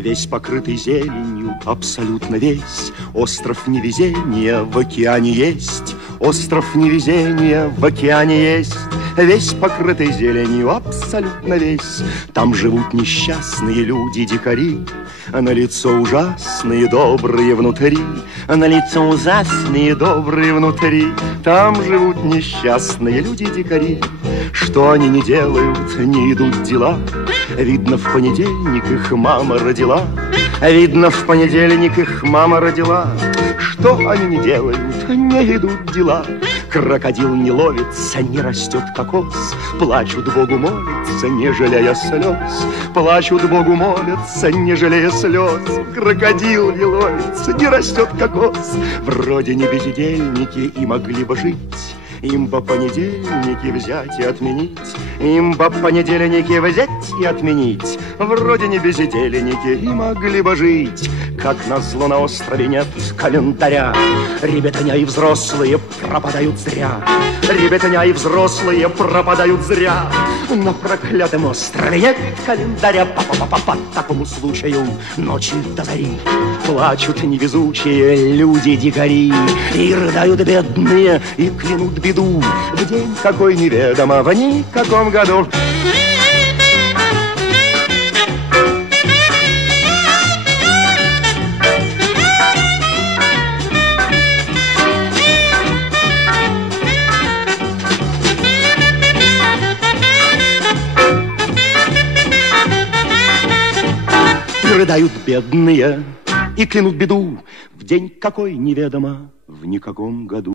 Весь покрытый зеленью, абсолютно весь. Остров невезения в океане есть. Остров невезения в океане есть. Весь покрытый зеленью, абсолютно весь. Там живут несчастные люди-дикари, а на лицо ужасные, добрые внутри. А на лицо ужасные, добрые внутри. Там живут несчастные люди-дикари. Что они не делают, не идут дела. Видно, в понедельник их мама родила. Видно, в понедельник их мама родила. Что они не делают, не идут дела. Крокодил не ловится, не растет кокос. Плачут Богу молятся, не жалея слез. Плачут Богу молятся, не жалея слез. Крокодил не ловится, не растет кокос. Вроде не бездельники и могли бы жить. Им по понедельники взять и отменить. Им по понедельники взять и отменить. Вроде не бездельники и могли бы жить. Как назло на острове нет календаря. Ребятня и взрослые пропадают зря. Ребятня и взрослые пропадают зря. На проклятом острове нет календаря. По такому случаю ночи до зари плачут невезучие люди-дикари. И рыдают бедные, и клянут беду в день какой неведомо, в никаком году. Рыдают бедные и клянут беду в день какой неведомо, в никаком году.